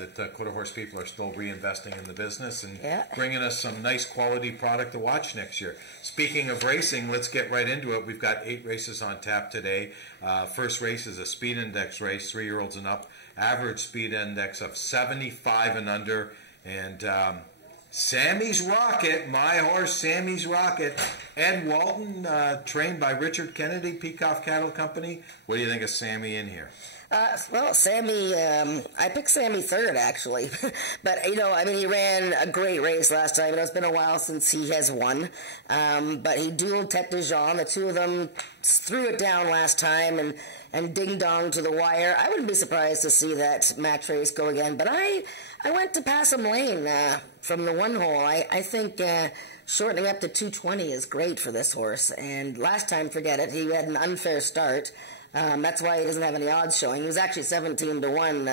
that quarter horse people are still reinvesting in the business and bringing us some nice quality product to watch next year. Speaking of racing, let's get right into it. We've got 8 races on tap today. First race is a speed index race, 3-year-olds and up. Average speed index of 75 and under. And Sammy's Rocket, my horse Sammy's Rocket. Ed Walton, trained by Richard Kennedy, Peacock Cattle Company. What do you think of Sammy in here? Well, Sammy, I picked Sammy third, actually. But, you know, I mean, he ran a great race last time. It's been a while since he has won. But he dueled Tete de Jean. The two of them threw it down last time and ding-dong to the wire. I wouldn't be surprised to see that match race go again. But I went to Passam Lane from the 1 hole. I think shortening up to 220 is great for this horse. And last time, forget it, he had an unfair start. That's why he doesn't have any odds showing. He was actually 17 to 1,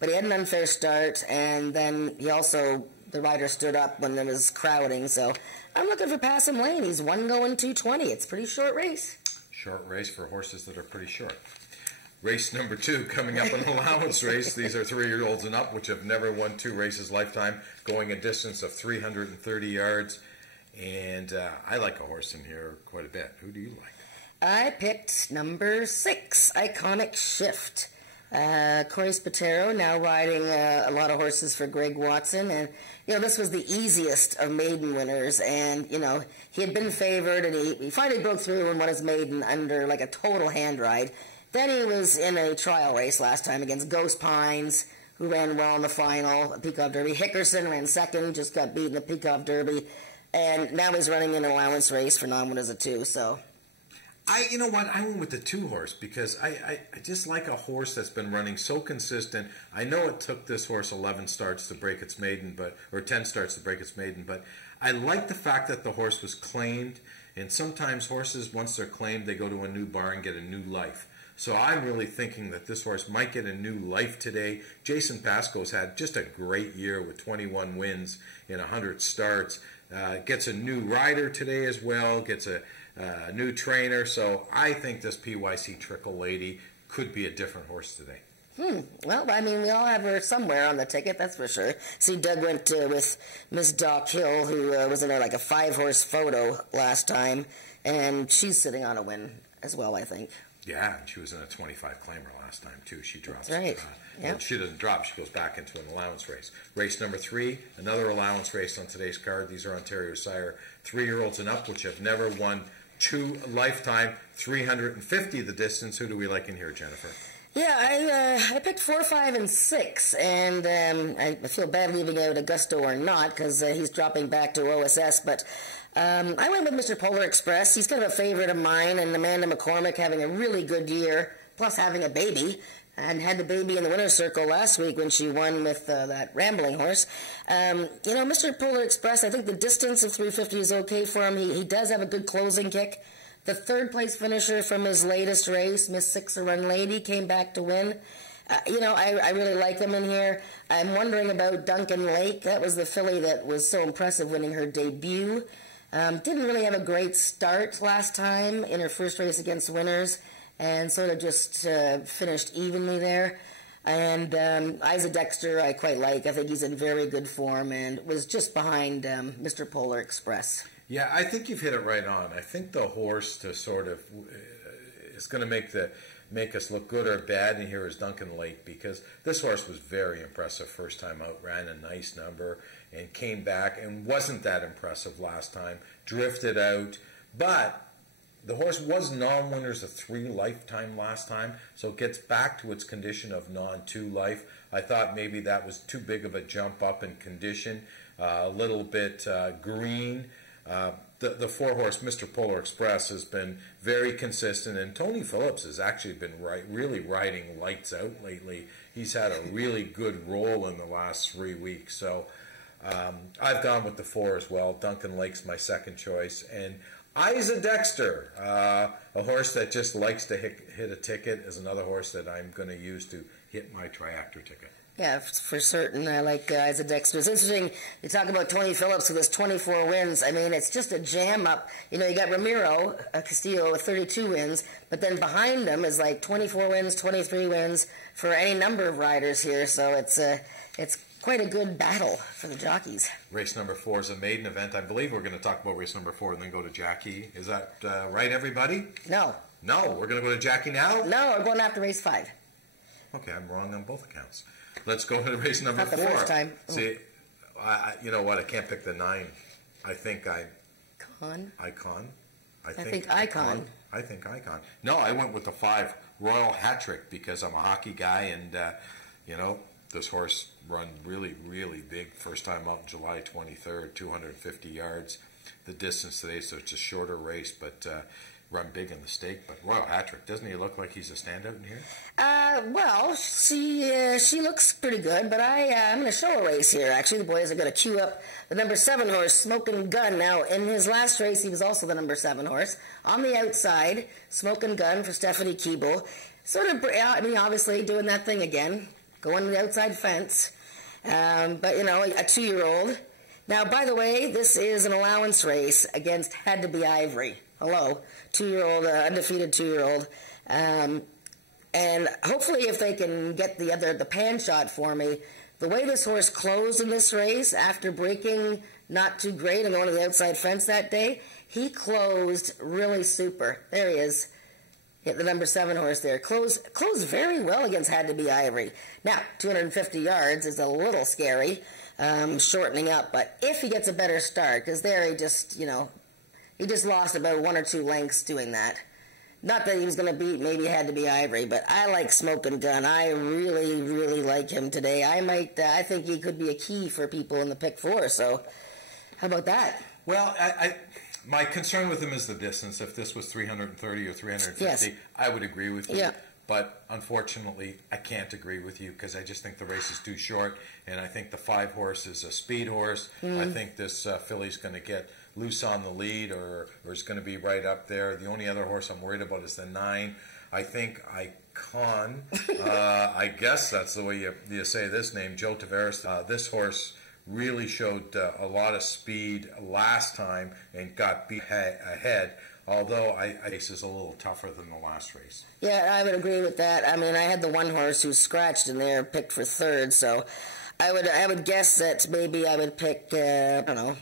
but he had an unfair start, and then he also, the rider stood up when there was crowding, so I'm looking for Passam Lane. He's 1 going 220. It's a pretty short race. Short race for horses that are pretty short. Race number 2 coming up, an allowance race. These are 3-year-olds and up, which have never won 2 races lifetime, going a distance of 330 yards. And I like a horse in here quite a bit. Who do you like? I picked number 6, Iconic Shift. Corey Spatero now riding a lot of horses for Greg Watson. And, you know, this was the easiest of maiden winners. And, you know, he had been favored, and he finally broke through and won his maiden under, like, a total hand ride. Then he was in a trial race last time against Ghost Pines, who ran well in the final, Peacock Derby. Hickerson ran second, just got beat in the Peacock Derby. And now he's running an allowance race for non-winners of 2, so... You know what, I went with the 2 horse because I just like a horse that's been running so consistent. I know it took this horse 11 starts to break its maiden, or 10 starts to break its maiden, but I like the fact that the horse was claimed, and sometimes horses, once they're claimed, they go to a new barn and get a new life. So I'm really thinking that this horse might get a new life today. Jason Pascoe's had just a great year with 21 wins in 100 starts. Gets a new rider today as well, gets a new trainer. So I think this PYC Trickle Lady could be a different horse today. Well, I mean, we all have her somewhere on the ticket, that's for sure. See, Doug went with Miss Doc Hill, who was in like a 5-horse photo last time, and she's sitting on a win as well, I think. Yeah, and she was in a 25 claimer last time, too. She drops. That's right. Well, she doesn't drop. She goes back into an allowance race. Race number 3, another allowance race on today's card. These are Ontario Sire 3-year-olds and up, which have never won 2 lifetime, 350 the distance. Who do we like in here, Jennifer? Yeah, I picked 4, 5, and 6, and I feel bad leaving out Augusto or not, because he's dropping back to OSS, but I went with Mr. Polar Express. He's kind of a favorite of mine, and Amanda McCormick having a really good year, plus having a baby, and had the baby in the winner's circle last week when she won with that rambling horse. You know, Mr. Polar Express, I think the distance of 350 is okay for him. He does have a good closing kick. The 3rd place finisher from his latest race, Miss Six-A-Run Lady, came back to win. You know, I really like him in here. I'm wondering about Duncan Lake. That was the filly that was so impressive winning her debut. Didn't really have a great start last time in her first race against winners, and sort of just finished evenly there. And Isa Dexter I quite like. I think he's in very good form and was just behind Mr. Polar Express. Yeah, I think you've hit it right on. I think the horse to sort of is going to make us look good or bad in here is Duncan Lake, because this horse was very impressive first time out, ran a nice number, and came back and wasn't that impressive last time, drifted out, but the horse was non-winners of 3 lifetime last time, so it gets back to its condition of non-2 life. I thought maybe that was too big of a jump up in condition, a little bit green. The 4-horse Mr. Polar Express has been very consistent, and Tony Phillips has actually been really riding lights out lately. He's had a really good roll in the last 3 weeks, so I've gone with the 4 as well. Duncan Lake's my second choice, and Isa Dexter, a horse that just likes to hit a ticket, is another horse that I'm going to use to hit my triactor ticket. Yeah, for certain. I like Isaac Dexter. It's interesting. You talk about Tony Phillips with his 24 wins. I mean, it's just a jam up. You know, you got Ramiro Castillo with 32 wins, but then behind him is like 24 wins, 23 wins for any number of riders here. So it's quite a good battle for the jockeys. Race number 4 is a maiden event. I believe we're going to talk about race number 4 and then go to Jackie. Is that right, everybody? No. No, we're going to go to Jackie now? No, we're going after race 5. Okay, I'm wrong on both accounts. Let's go to race number 4. Not the first time. See, you know what? I can't pick the 9. I think Icon. I think Icon. I think Icon. No, I went with the 5, Royal Hat-Trick, because I'm a hockey guy, and you know, this horse run really, really big first time out July 23rd, 250 yards. The distance today, so it's a shorter race, but run big in the stake. But Royal Hat-Trick, doesn't he look like he's a standout in here? Well, she looks pretty good, but I'm going to show a race here. Actually, the boys are going to queue up the number 7 horse, Smokin' Gun. Now, in his last race, he was also the number 7 horse. On the outside, Smokin' Gun for Stephanie Keeble. Sort of, I mean, obviously doing that thing again, going to the outside fence. But, you know, a 2-year-old. Now, by the way, this is an allowance race against Had to Be Ivory. Hello, 2-year-old, undefeated 2-year-old. And hopefully if they can get the pan shot for me, the way this horse closed in this race after breaking not too great and going to the outside fence that day, he closed really super. There he is. Hit the number 7 horse there. Closed very well against Had to Be Ivory. Now, 250 yards is a little scary, shortening up. But if he gets a better start, because there he just, you know, he just lost about 1 or 2 lengths doing that. Not that he was going to beat maybe Had to Be Ivory, but I like Smokin' Gun. I really, really like him today. I think he could be a key for people in the pick 4. So, how about that? Well, my concern with him is the distance. If this was 330 or 350, yes, I would agree with you. Yeah. But unfortunately, I can't agree with you because I just think the race is too short, and I think the 5 horse is a speed horse. I think this filly's going to get loose on the lead or is going to be right up there. The only other horse I'm worried about is the 9. I think Icon, I guess that's the way you say this name, Joe Tavares. This horse really showed a lot of speed last time and got beat ahead. Although this is a little tougher than the last race. Yeah, I would agree with that. I mean, I had the 1 horse who scratched in there, picked for 3rd, so I would guess that maybe I would pick, I don't know,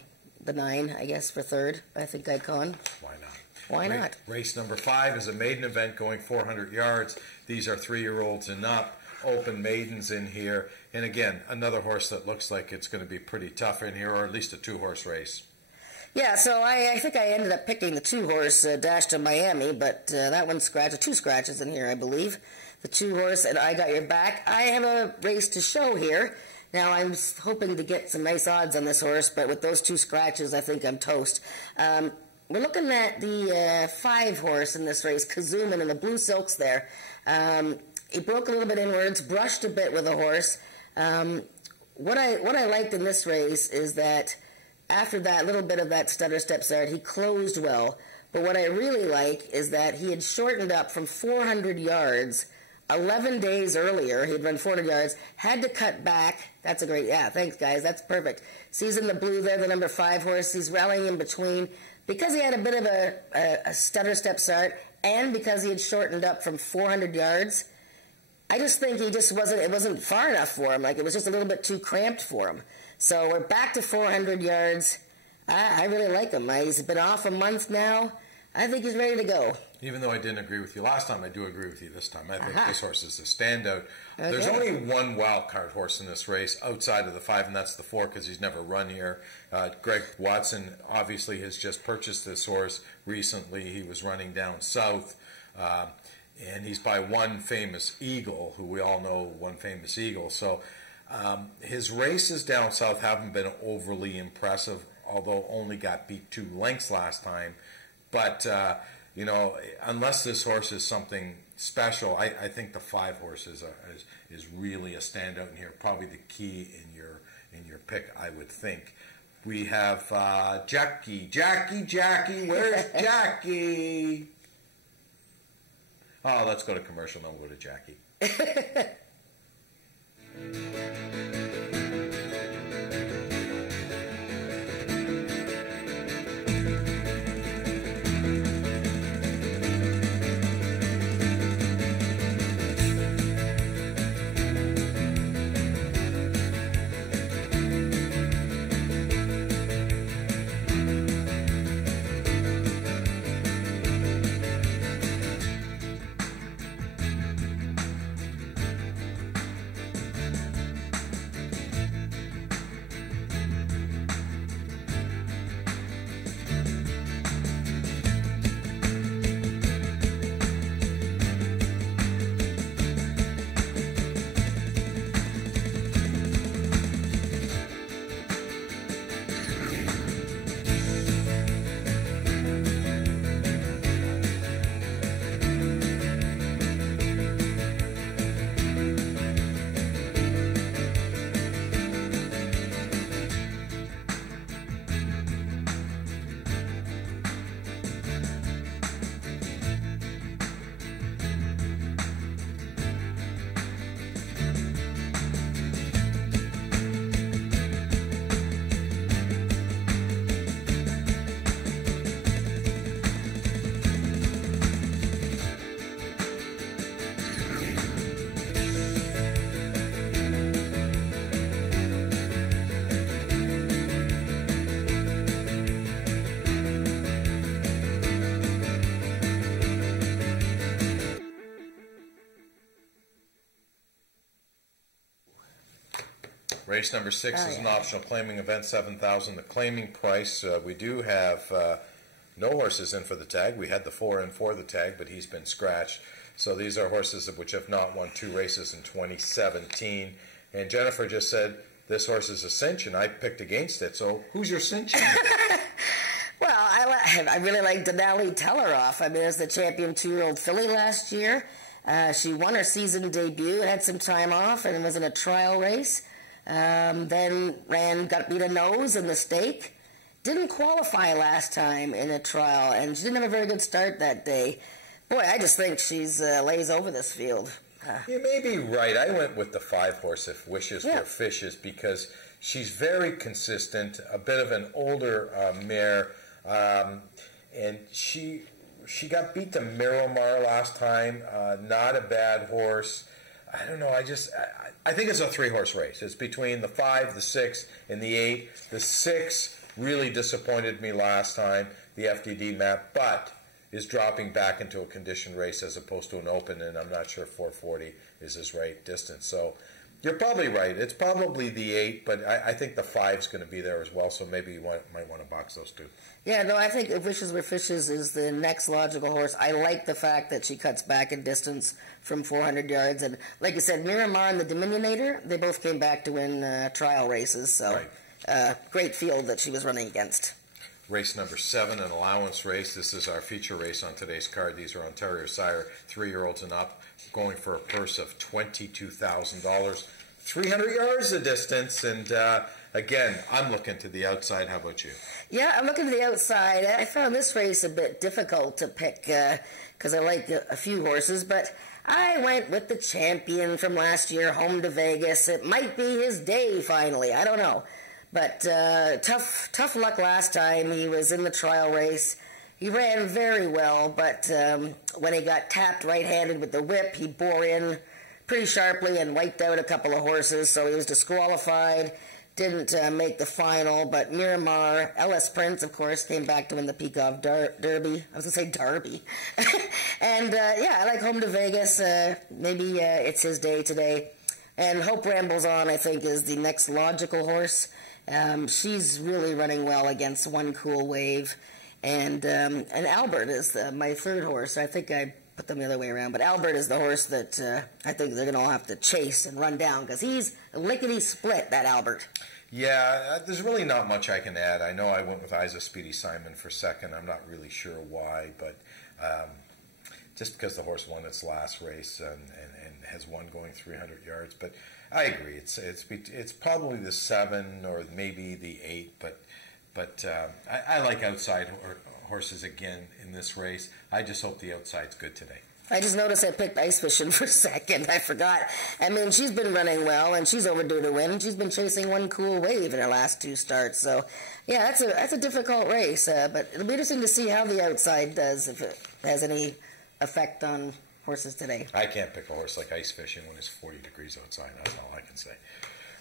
the 9, I guess, for 3rd. I think Icon. Why not? Why not? Race number 5 is a maiden event going 400 yards. These are 3-year-olds and up. Open maidens in here. And again, another horse that looks like it's going to be pretty tough in here, or at least a 2-horse race. Yeah, so I think I ended up picking the 2-horse Dash to Miami, but that one scratched. 2 scratches in here, I believe. The 2-horse and I Got Your Back. I have a race to show here. Now, I'm hoping to get some nice odds on this horse, but with those 2 scratches, I think I'm toast. We're looking at the 5 horse in this race, Kazuman, in the blue silks there. He broke a little bit inwards, brushed a bit with the horse. What I liked in this race is that after that little bit of that stutter step start, he closed well. But what I really like is that he had shortened up from 400 yards 11 days earlier. He'd run 400 yards, had to cut back. That's a great, yeah, thanks, guys. That's perfect. So he's in the blue there, the number 5 horse. He's rallying in between. Because he had a bit of a stutter step start, and because he had shortened up from 400 yards, I just think it wasn't far enough for him. Like, it was just a little bit too cramped for him. So we're back to 400 yards. I really like him. He's been off a month now. I think he's ready to go. Even though I didn't agree with you last time, I do agree with you this time. I think this horse is a standout. Okay. There's only one wild card horse in this race outside of the 5, and that's the 4 because he's never run here. Greg Watson obviously has just purchased this horse recently. He was running down south, and he's by One Famous Eagle, who we all know One Famous Eagle. So his races down south haven't been overly impressive, although only got beat 2 lengths last time. But you know, unless this horse is something special, I think the 5 horse is really a standout in here. Probably the key in your pick, I would think. We have Jackie. Where's Jackie? Oh, let's go to commercial. Then we'll go to Jackie. Race number 6 is an optional claiming event, 7,000. The claiming price, we do have no horses in for the tag. We had the 4 in for the tag, but he's been scratched. So these are horses which have not won 2 races in 2017. And Jennifer just said, this horse is a cinch, and I picked against it. So who's your cinch? Well, I really like Denali Telleroff. I mean, as the champion 2-year-old filly last year. She won her season debut, had some time off, and was in a trial race. Then got beat a nose in the stake. Didn't qualify last time in a trial, and she didn't have a very good start that day. Boy, I just think she's lays over this field. You may be right. I went with the 5 horse, If Wishes Were Fishes, because she's very consistent, a bit of an older mare, and she got beat to Miramar last time. Not a bad horse. I don't know. I think it's a 3-horse race. It's between the 5, the 6, and the 8. The 6 really disappointed me last time, the FDD map, but is dropping back into a conditioned race as opposed to an open, and I'm not sure 440 is his right distance. So you're probably right. It's probably the 8, but I think the 5 is going to be there as well, so maybe you might want to box those two. Yeah, no, I think If Wishes Were Fishes is the next logical horse. I like the fact that she cuts back in distance from 400 yards. And like you said, Miramar and the Dominionator, they both came back to win trial races. So great field that she was running against. Race number 7, an allowance race. This is our feature race on today's card. These are Ontario Sire 3-year-olds and up, going for a purse of $22,000. 300 yards the distance, and again, I'm looking to the outside. How about you? Yeah, I'm looking to the outside. I found this race a bit difficult to pick because I like a few horses, but I went with the champion from last year, Home to Vegas. It might be his day finally. I don't know. But tough luck last time. He was in the trial race. He ran very well, but when he got tapped right-handed with the whip, he bore in pretty sharply and wiped out a couple of horses, so he was disqualified. Didn't make the final, but Miramar, LS Prince, of course, came back to win the Peacock Derby. I was going to say Derby. And, yeah, I like Home to Vegas. Maybe it's his day today. And Hope Rambles On, I think, is the next logical horse. She's really running well against One Cool Wave. And Albert is my 3rd horse. I think I put them the other way around. But Albert is the horse that I think they're going to all have to chase and run down because he's lickety-split, that Albert. Yeah, there's really not much I can add. I know I went with Isa Speedy Simon for 2nd. I'm not really sure why, but just because the horse won its last race and has won going 300 yards. But I agree. It's probably the 7 or maybe the 8, but I like outside horses again in this race. I just hope the outside's good today. I just noticed I picked ice fishing for second. I forgot. I mean, she's been running well, and she's overdue to win. She's been chasing one cool wave in her last 2 starts. So, yeah, that's a difficult race. But it'll be interesting to see how the outside does, if it has any effect on horses today. I can't pick a horse like ice fishing when it's 40 degrees outside. That's all I can say.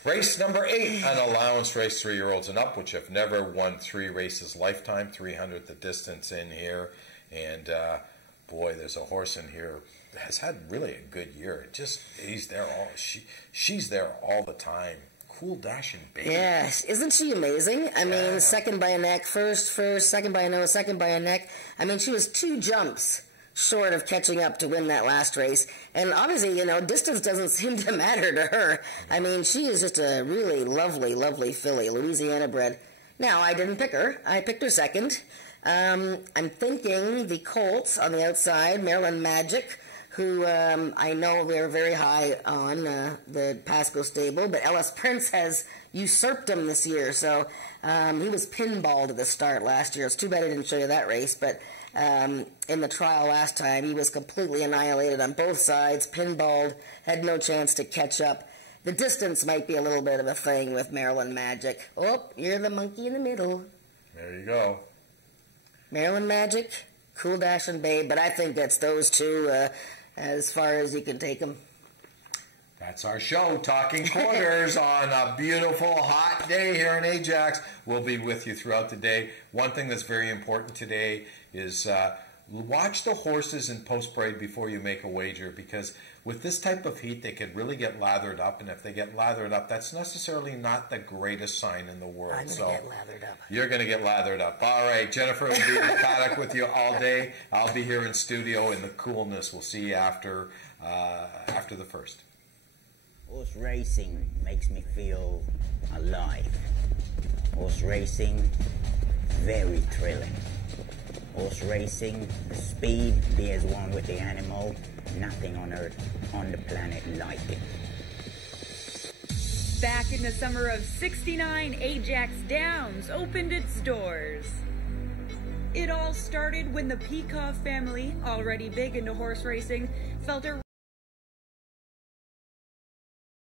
Race number 8, an allowance race, 3-year-olds and up, which have never won 3 races lifetime, 300 the distance in here. And, boy, there's a horse in here that has had really a good year. She's there all the time. Cool dashing baby. Yes, isn't she amazing? I mean, second by a neck, first, second by a nose, second by a neck. I mean, she was 2 jumps short of catching up to win that last race. And obviously, you know, distance doesn't seem to matter to her. I mean, she is just a really lovely, lovely filly, Louisiana bred. Now, I didn't pick her. I picked her second. I'm thinking the Colts on the outside, Maryland Magic, who I know they're very high on the Pasco stable, but Ellis Prince has usurped him this year. So he was pinballed at the start last year. It's too bad I didn't show you that race, but in the trial last time, he was completely annihilated on both sides, pinballed, had no chance to catch up. The distance might be a little bit of a thing with Maryland Magic. Oh, you're the monkey in the middle. There you go. Maryland Magic, Cool Dash and Babe, but I think that's those 2 as far as you can take them. That's our show, Talking Quarters, on a beautiful, hot day here in Ajax. We'll be with you throughout the day. One thing that's very important today is watch the horses in post-parade before you make a wager, because with this type of heat, they could really get lathered up, and if they get lathered up, that's necessarily not the greatest sign in the world. I'm going to get lathered up. You're going to get lathered up. All right, Jennifer will be in the paddock with you all day. I'll be here in studio in the coolness. We'll see you after the first. Horse racing makes me feel alive. Horse racing, very thrilling. Horse racing, the speed, be as one with the animal, nothing on earth, on the planet like it. Back in the summer of '69, Ajax Downs opened its doors. It all started when the Peacock family, already big into horse racing, felt a